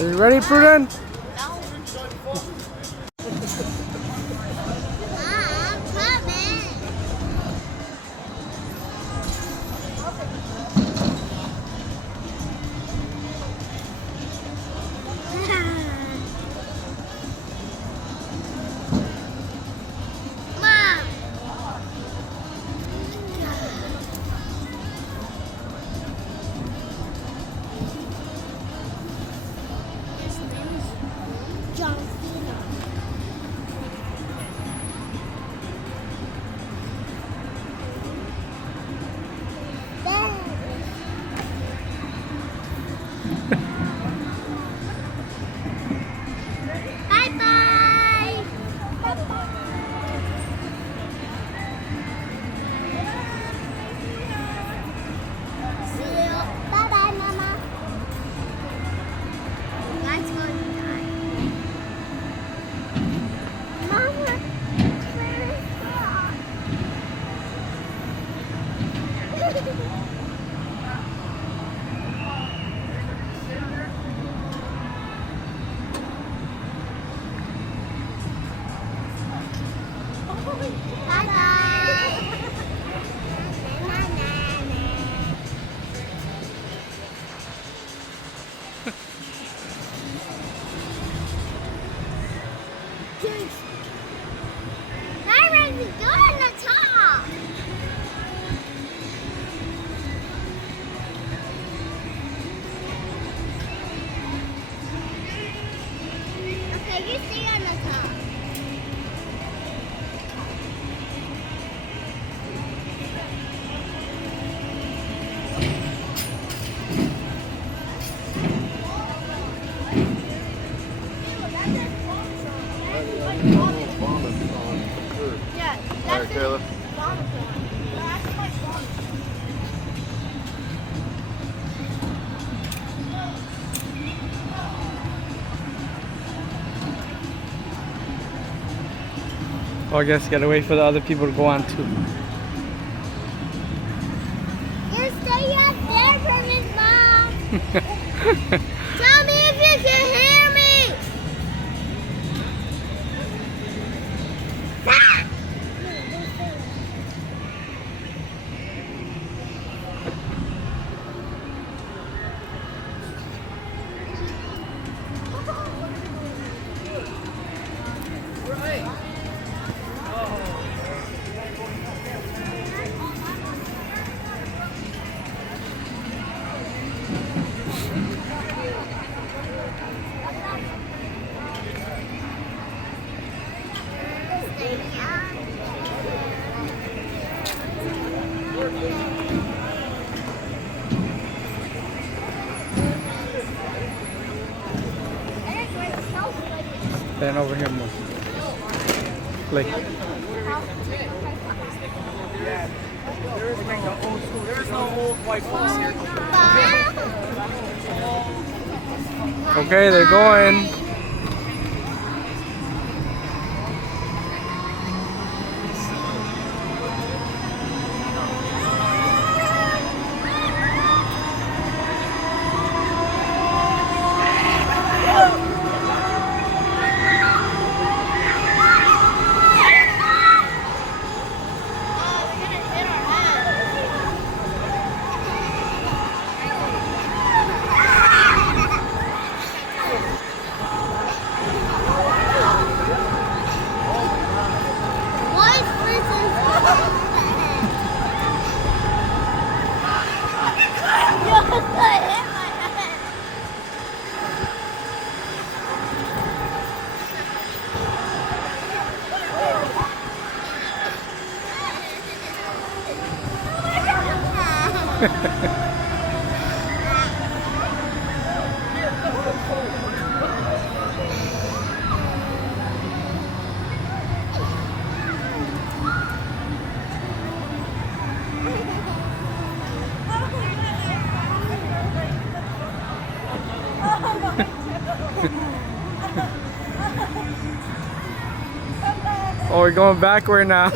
Are you ready, Pruden? I'm coming. Mom. His name is John Cena. Bye bye. See you. Bye bye, Mama. Let's go inside. Mama, where is God? Bye bye. Byron, go on the top. Okay, you stay on the top. Yeah, Alright, Kayla. Oh, I guess you gotta wait for the other people to go on too. You stay up there from his mom. Tell me if you can hear me. Ah! Stand over here more. Like, There's no old white folks here. okay, they're going. Oh, we're going backward now.